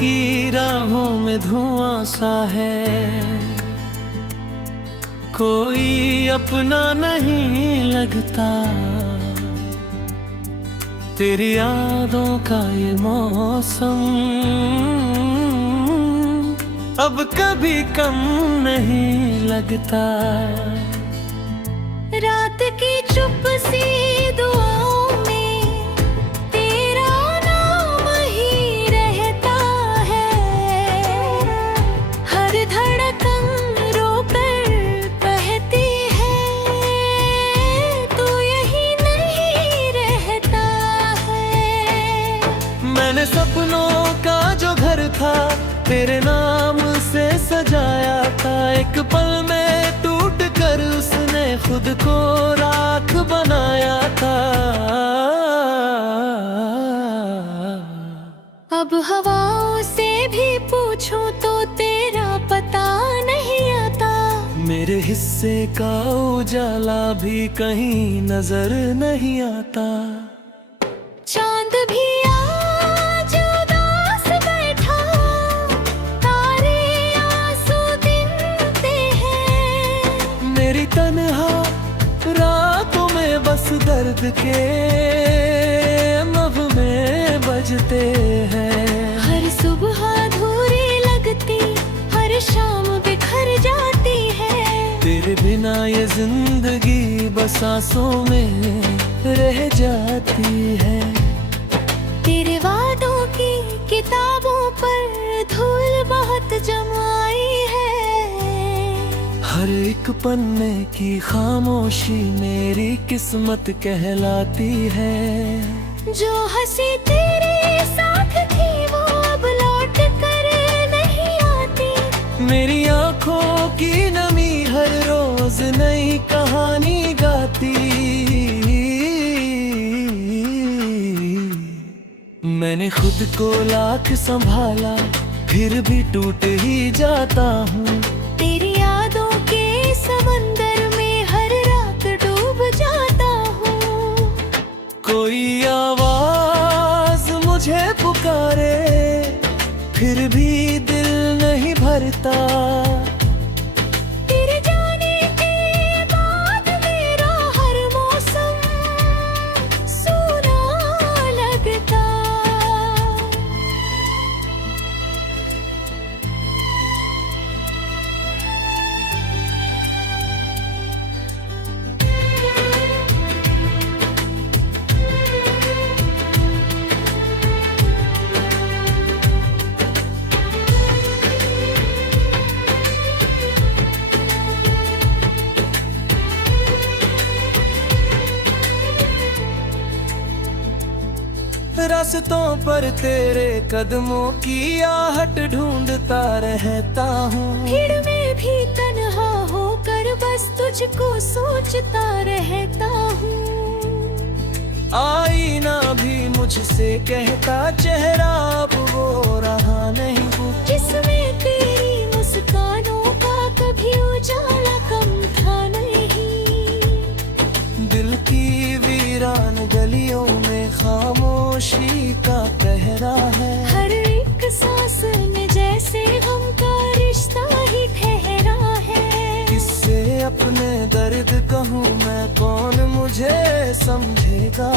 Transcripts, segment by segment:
की राहों में धुआं सा है, कोई अपना नहीं लगता। तेरी यादों का ये मौसम अब कभी कम नहीं लगता। रात की चुप सी दुआओं में तेरा नाम ही रहता है। हर धड़कन रोकर कहती है तू यही नहीं रहता है। मैंने सपनों का जो घर था तेरे नाम से सजाया था, एक पल में टूट कर उसने खुद को राख बनाया था। अब हवाओं से भी पूछूं तो तेरा पता नहीं आता। मेरे हिस्से का उजाला भी कहीं नजर नहीं आता। चांद भी आज उदास बैठा, तारे आंसू गिनते हैं। मेरी तन्हा रातों में बस दर्द के नग़मे बजते हैं। हर सुबह अधूरी लगती, हर शाम बिखर जाती है। तेरे बिना ये जिंदगी बस सांसों में रह जाती है। तेरे वादों की किताबों पर धूल बहुत जमाई है। हर एक पन्ने की खामोशी मेरी किस्मत कहलाती है। जो हंसी तेरे साथ थी वो अब लौट कर नहीं आती। मेरी आंखों की नमी हर रोज नई कहानी गाती। मैंने खुद को लाख संभाला फिर भी टूट ही जाता हूँ। तेरी यादों के समंदर में हर रात डूब जाता हूँ। कोई आवाज मुझे पुकारे फिर भी दिल नहीं भरता। तेरे जाने के बाद मेरा हर मौसम सूना लगता। रास्तों पर तेरे कदमों की आहट ढूंढता रहता हूँ। भीड़ में भी तन्हा होकर बस तुझको सोचता रहता हूँ। आईना भी मुझसे कहता चेहरा अब वो रहा नहीं वो। जिसमें तेरी मुस्कानों का कभी उजाला कम था नहीं। दिल की वीरान गलियों में खामोशी का पहरा है। हर एक सांस में जैसे हम का रिश्ता ही ठहरा है। किससे अपने दर्द कहूँ मैं, कौन मुझे समझेगा।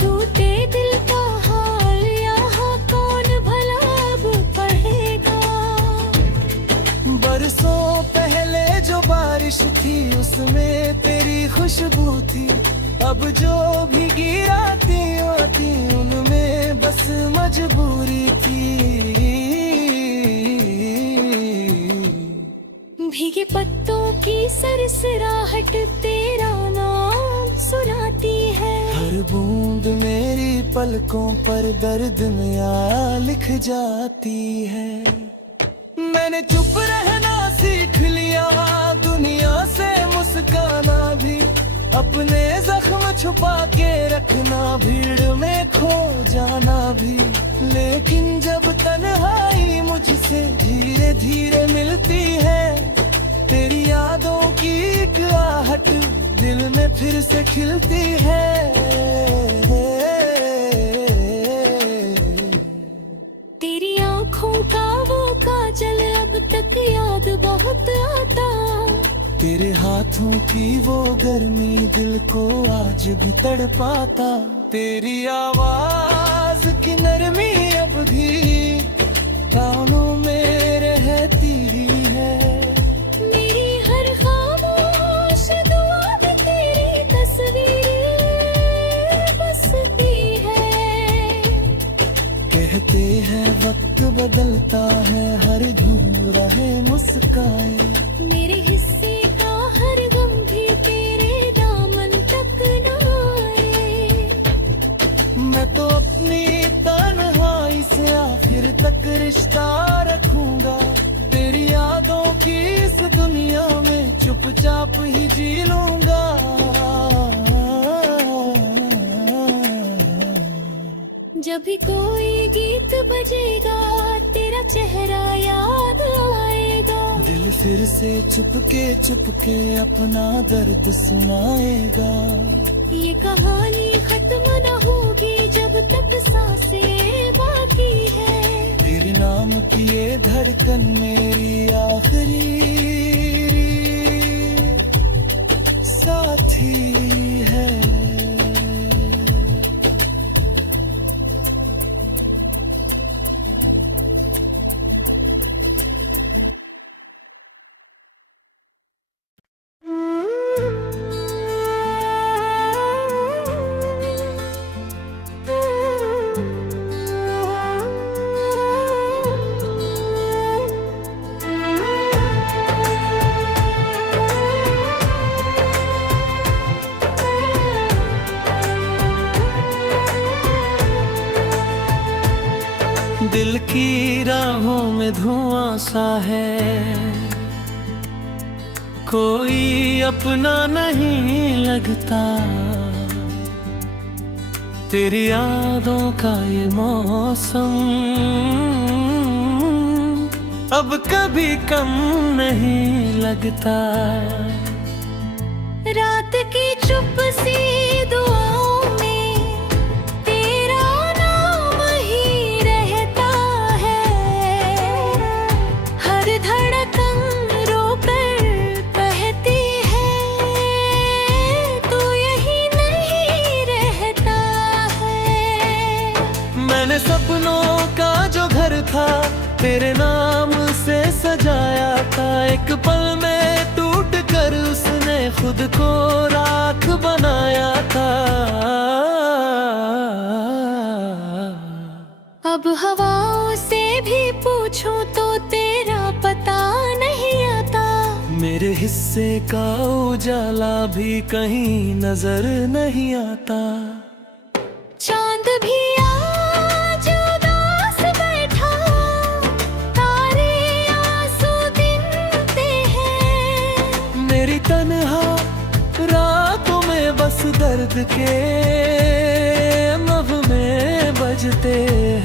टूटे दिल का हाल यहाँ कौन भला अब पढ़ेगा। बरसों पहले जो बारिश थी उसमें तेरी खुशबू थी। अब जो भीगी रातें आती उनमें बस मजबूरी थी। भीगे पत्तों की सरसराहट तेरा नाम सुनाती है। हर बूंद मेरी पलकों पर दर्द नया लिख जाती है। मैंने चुप रहना सीख लिया, दुनिया से मुस्काना भी, अपने जख्म छुपा के रखना, भीड़ में खो जाना भी। लेकिन जब तन्हाई मुझसे धीरे धीरे मिलती है, तेरी यादों की एक आहट दिल में फिर से खिलती है। तेरी आंखों तेरे हाथों की वो गर्मी दिल को आज भी तड़पाता, तेरी आवाज की नरमी अब भी कानों में रहती है। मेरी हर खामोश दुआ में तेरी तस्वीर बसती है। कहते हैं वक्त बदलता है, हर धूम रहे मुस्काए। मेरे हिस्से का हर गम भी तेरे दामन तक न आए। मैं तो अपनी तन्हाई से आखिर तक रिश्ता रखूंगा, तेरी यादों की इस दुनिया में चुपचाप ही जी लूंगा। जब भी कोई गीत बजेगा तेरा चेहरा याद आएगा। दिल फिर से चुपके अपना दर्द सुनाएगा। ये कहानी खत्म न होगी जब तक सांसें बाकी है। तेरे नाम की ये धड़कन मेरी आखिरी साथी है। दिल की राहों में धुआं सा है, कोई अपना नहीं लगता। तेरी यादों का ये मौसम अब कभी कम नहीं लगता। रात की चुप सी दुआओं में तेरा नाम ही रहता है। हर धड़कन रोकर कहती है तू यही नहीं रहता है। मैंने सपनों का जो घर था तेरे नाम से सजाया था, एक पल में टूट कर उसने खुद को राख बनाया था। अब हवाओं से भी पूछूं तो तेरा पता नहीं आता। मेरे हिस्से का उजाला भी कहीं नजर नहीं आता। चांद भी आज उदास बैठा, तारे आंसू गिनते हैं। मेरी तन्हा रातों में बस दर्द के नग़मे बजते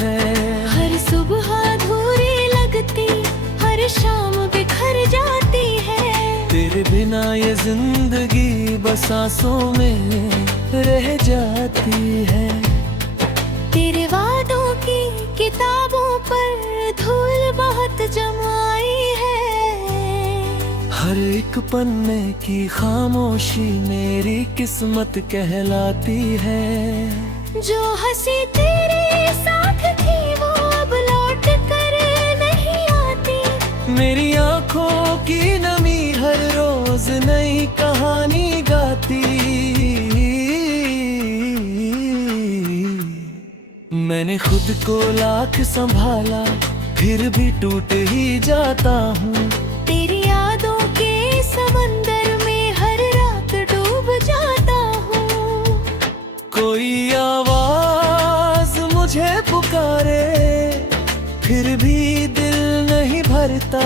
हैं। हर सुबह अधूरी लगती, हर शाम बिखर जाती है। तेरे बिना ये जिंदगी बस सांसों में रह जाती है। तेरे वादों की किताबों पर धूल बहुत जमाई है। हर एक पन्ने की खामोशी मेरी किस्मत कहलाती है। जो हंसी तेरे साथ थी वो अब लौट कर नहीं आती। मेरी आंखों की नमी हर रोज नई कहानी गाती। मैंने खुद को लाख संभाला फिर भी टूट ही जाता हूँ। तेरी यादों के समंदर में हर रात डूब जाता हूँ। कोई आवाज मुझे पुकारे फिर भी दिल नहीं भरता।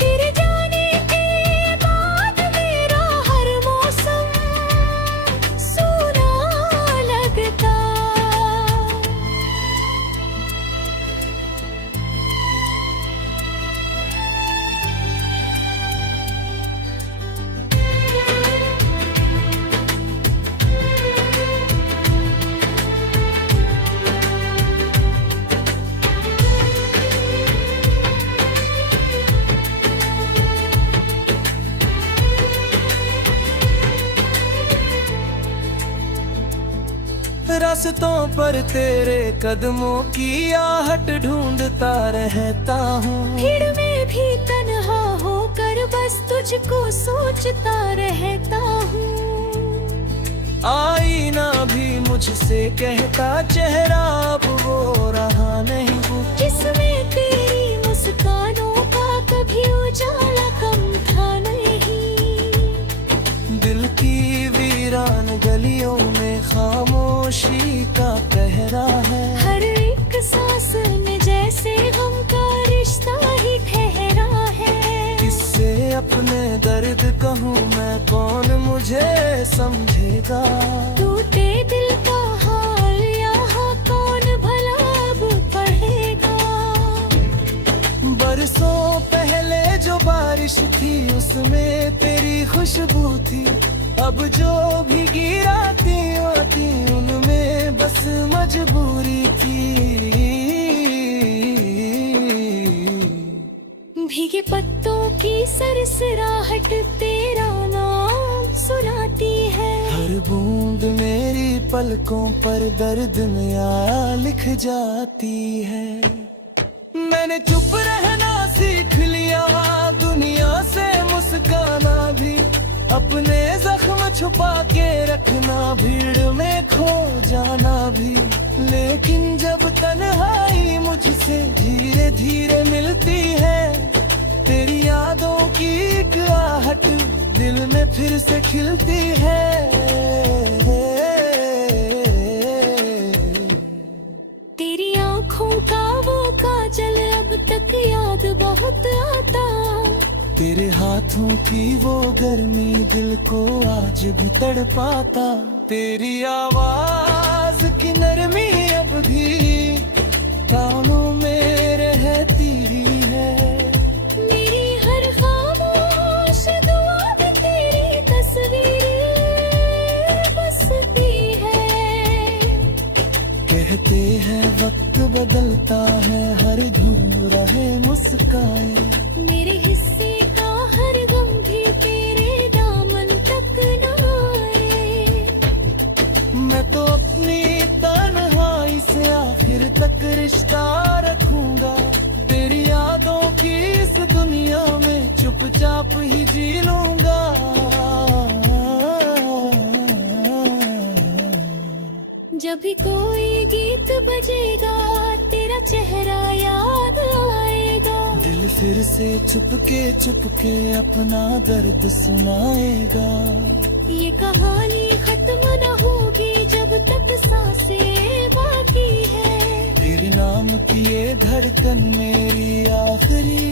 तेरे जाने के बाद मेरा हर मौसम सूना लगता। रास्तों पर तेरे कदमों की आहट ढूंढता रहता हूँ। भीड़ में भी तन्हा होकर बस तुझको सोचता रहता हूँ। आईना भी मुझसे कहता चेहरा अब वो रहा नहीं वो, जिसमें तेरी मुस्कानों का कभी उजाला कम था नहीं। दिल की वीरान गलियों में खामोशी का पहरा है। हर एक सांस में जैसे गम का रिश्ता ही ठहरा है। किससे अपने दर्द कहूँ मैं, कौन मुझे समझेगा। टूटे दिल का हाल यहाँ कौन भला अब पढ़ेगा। बरसों पहले जो बारिश थी उसमें तेरी खुशबू थी, अब जो भीगी रातें आती उनमें बस मजबूरी थी। भीगे पत्तों की सरसराहट तेरा नाम सुनाती है। हर बूंद मेरी पलकों पर दर्द नया लिख जाती है। मैंने चुप रहना सीख लिया, दुनिया से मुस्काना भी, अपने जख्म छुपा के रखना, भीड़ में खो जाना भी। लेकिन जब तन्हाई मुझसे धीरे धीरे मिलती है, तेरी यादों की एक आहट दिल में फिर से खिलती है। तेरी आँखों का वो काजल अब तक याद बहुत आता। तेरे हाथों की वो गर्मी दिल को आज भी तड़पाता। तेरी आवाज की नरमी अब भी कानों में रहती ही है। मेरी हर खामोश दुआ में तेरी तस्वीर बसती है। कहते हैं वक्त बदलता है, हर धुन रहे मुस्काए। मेरे हिस्से का हर गम भी तेरे दामन तक न आए। मैं तो अपनी तन्हाई से आखिर तक रिश्ता रखूंगा। तेरी यादों की इस दुनिया में चुपचाप ही जी लूंगा। जब भी कोई गीत बजेगा तेरा चेहरा याद आएगा। दिल फिर से चुपके अपना दर्द सुनाएगा। ये कहानी खत्म न होगी जब तक सांसें बाकी है। तेरे नाम की ये धड़कन मेरी आखिरी